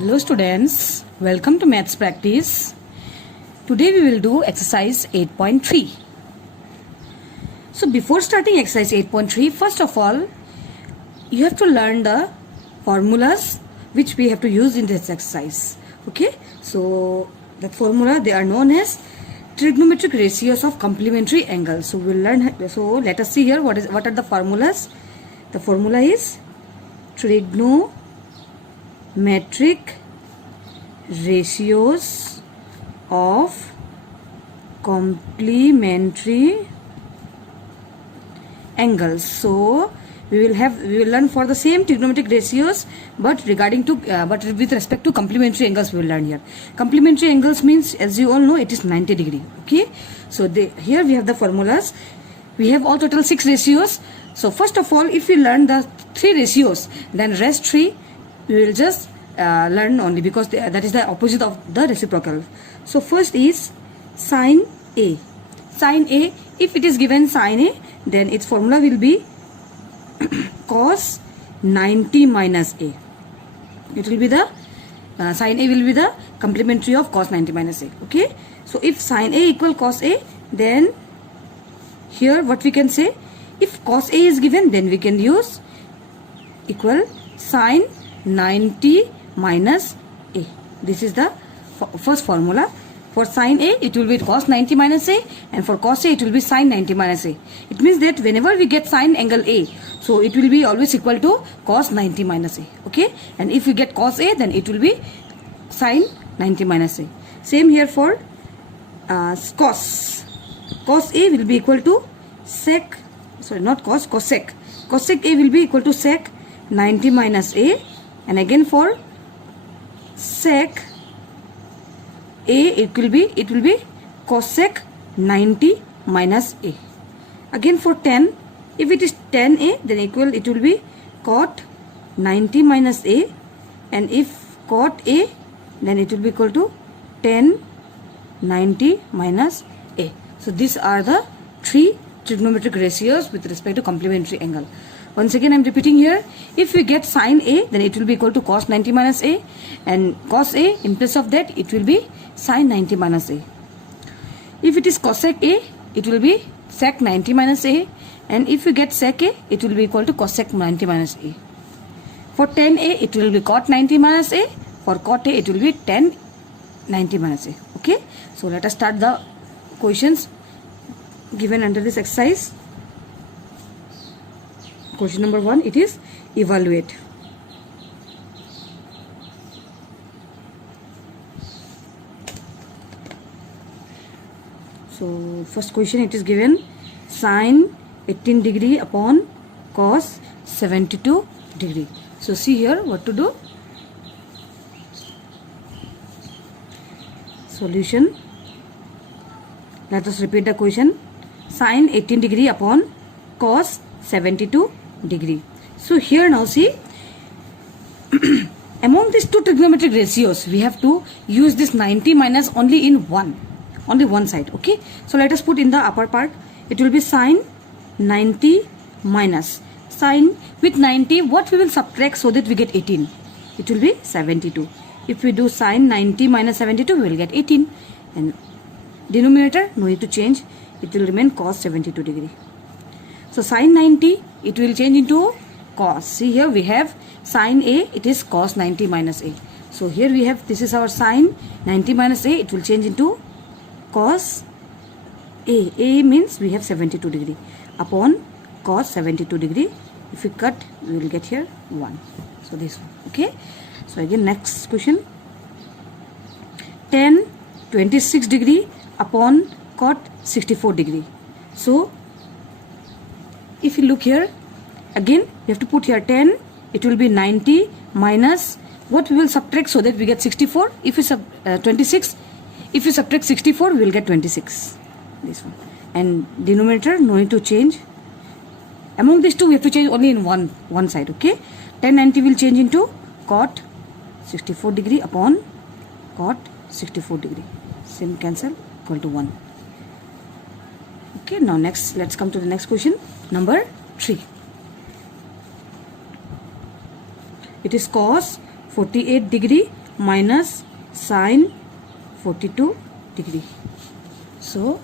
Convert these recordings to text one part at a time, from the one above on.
Hello students, welcome to maths practice. Today we will do exercise 8.3. So before starting exercise 8.3, first of all, you have to learn the formulas which we have to use in this exercise. Okay, so that formula, they are known as trigonometric ratios of complementary angles. So we'll learn. So let us see here what are the formulas. The formula is trigonometric ratios of complementary angles. So we will learn for the same trigonometric ratios, but but with respect to complementary angles we will learn here. Complementary angles means, as you all know, it is 90 degree. Okay, so here we have the formulas. We have all total 6 ratios. So first of all, if we learn the 3 ratios, then rest 3 we will just learn only, because that is the opposite of the reciprocal. So first is sin A. Sin A, if it is given sin A, then its formula will be cos 90 minus A. It will be the sin A will be the complementary of cos 90 minus A. Okay, so if sin A equal cos A, then here what we can say, if cos A is given, then we can use equal sin 90 minus A. This is the first formula. For sin A, it will be cos 90 minus A, and for cos A, it will be sin 90 minus A. It means that whenever we get sin angle A, so it will be always equal to cos 90 minus A. Okay, and if we get cos A, then it will be sin 90 minus A. Same here for cos. Cos A will be equal to sec, sorry, not cos, cosec. Cosec A will be equal to sec 90 minus A, and again for sec A, it will be cosec 90 minus A. Again for tan, if it is tan A, then it will be cot 90 minus A, and if cot A, then it will be equal to tan 90 minus A. So these are the 3 trigonometric ratios with respect to complementary angle. Once again I am repeating here, if we get sin A, then it will be equal to cos 90 minus A, and cos A, in place of that it will be sin 90 minus A. If it is cosec A, it will be sec 90 minus A, and if we get sec A, it will be equal to cosec 90 minus A. For tan A, it will be cot 90 minus A. For cot A, it will be tan 90 minus A. Okay, so let us start the questions given under this exercise. Question number 1, it is evaluate. So first question, it is given sin 18 degree upon cos 72 degree. So see here what to do. Solution. Let us repeat the question. Sin 18 degree upon cos 72 degree. So here now see, among these 2 trigonometric ratios, we have to use this 90 minus only in one side. Okay, so let us put in the upper part. It will be sin 90 minus sin, with 90 what we will subtract so that we get 18. It will be 72. If we do sin 90 minus 72, we will get 18, and denominator no need to change, it will remain cos 72 degree. So sin 90, it will change into cos. See here we have sin A, it is cos 90 minus A. So here we have, this is our sin 90 minus A, it will change into cos A. A means we have 72 degree upon cos 72 degree. If we cut, we will get here 1. So this one. Okay, so again next question, tan 26 degree upon cot 64 degree. So if you look here, again you have to put here tan, it will be 90 minus what we will subtract so that we get 64. If you 26, if you subtract 64, we will get 26. This one, and denominator no need to change. Among these 2 we have to change only in one side. Okay, tan 90 will change into cot 64 degree upon cot 64 degree. Same cancel, equal to 1. Okay, now next, let's come to the next question, number 3. It is cos 48 degree minus sine 42 degree. So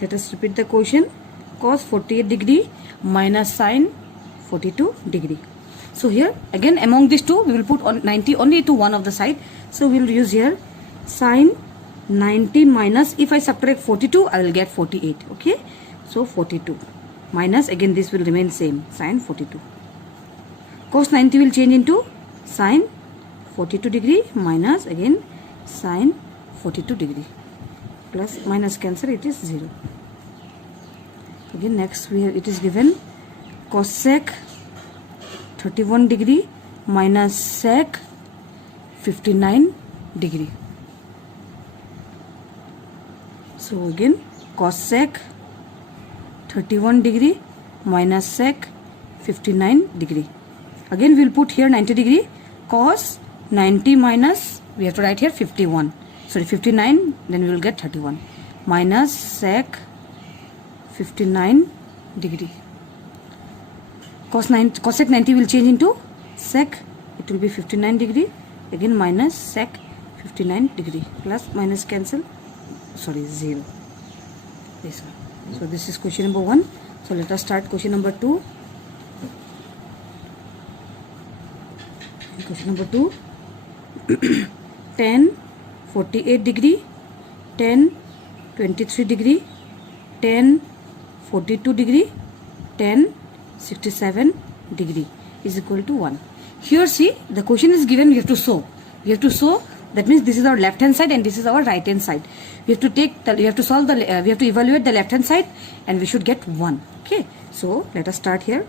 let us repeat the question. Cos 48 degree minus sine 42 degree. So here again among these two we will put on 90 only to one of the side. So we will use here sine 90 minus, if I subtract 42 I will get 48. Okay, so 42 minus, again this will remain same, sine 42. Cos 90 will change into sine 42 degree minus again sine 42 degree. Plus minus cancel, it is 0. Again next we have, it is given cosec 31 degree minus sec 59 degree. So again cosec 31 degree minus sec 59 degree. Again we will put here 90 degree. Cos 90 minus, we have to write here 51. Sorry, 59, then we will get 31 minus sec 59 degree. Cosec 90 will change into sec, it will be 59 degree, again minus sec 59 degree, plus minus cancel, sorry, 0. This one. So this is question number 1. So let us start question number 2. Question number 2. tan 48 degree, tan 23 degree, tan 42 degree, tan 67 degree is equal to 1. Here see, the question is given, we have to show. We have to show, that means this is our left hand side and this is our right hand side. We have to take the, we have to solve the, we have to evaluate the left hand side and we should get 1. Okay, so let us start here.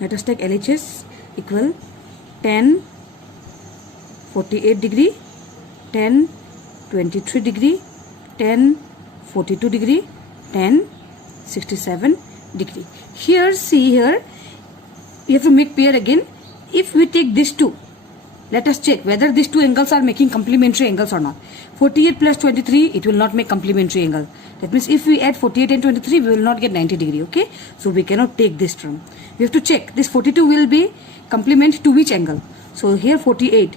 Let us take LHS equal tan 48 degree, tan 23 degree, tan 42 degree, tan 67 degree. Here see, here you have to make pair again. If we take these two, let us check whether these two angles are making complementary angles or not. 48 plus 23, it will not make complementary angle. That means if we add 48 and 23, we will not get 90 degree. Okay, so we cannot take this term. We have to check this 42 will be complement to which angle. So here 48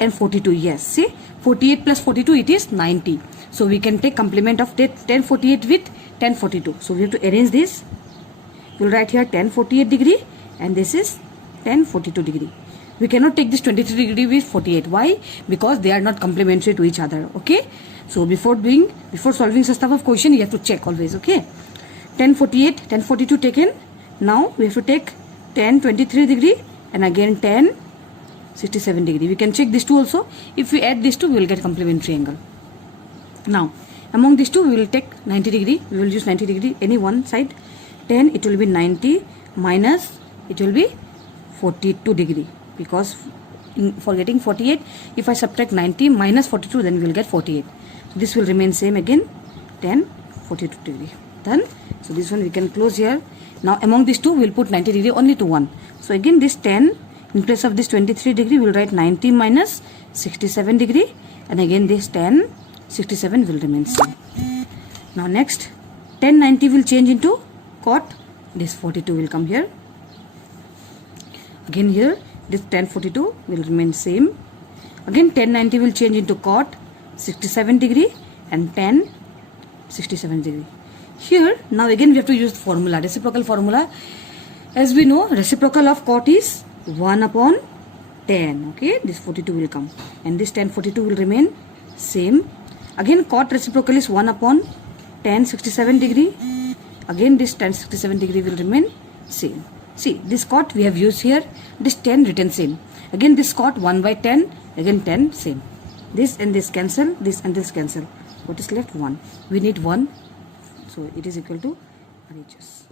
and 42, yes, see 48 plus 42, it is 90. So we can take complement of tan 48 with tan 42. So we have to arrange this. We will write here tan 48 degree and this is tan 42 degree. We cannot take this 23 degree with 48. Why? Because they are not complementary to each other. Okay, so before solving such type of question, you have to check always. Okay, tan 48, tan 42 taken. Now we have to take tan 23 degree and again tan 67 degree. We can check these two also. If we add these two, we will get complementary angle. Now among these two, we will take 90 degree. We will use 90 degree any one side. Tan, it will be 90 minus, it will be 42 degree. Because for getting 48, if I subtract 90 minus 42, then we will get 48. So this will remain same again, tan 42 degree. Done. So this one we can close here. Now among these two, we will put 90 degree only to one. So again this tan, in place of this 23 degree, we will write 90 minus 67 degree. And again this tan 67 will remain same. Now next, tan 90 will change into cot. This 42 will come here. Again here, this tan 42 will remain same. Again tan 90 will change into cot 67 degree and tan 67 degree. Here now again we have to use formula, reciprocal formula. As we know, reciprocal of cot is 1 upon tan. Okay, this 42 will come and this tan 42 will remain same. Again cot reciprocal is 1 upon tan 67 degree. Again this tan 67 degree will remain same. See, this cot we have used here, this tan written same. Again this cot 1 by 10, again 10 same. This and this cancel, this and this cancel. What is left? 1. We need 1. So it is equal to RHS.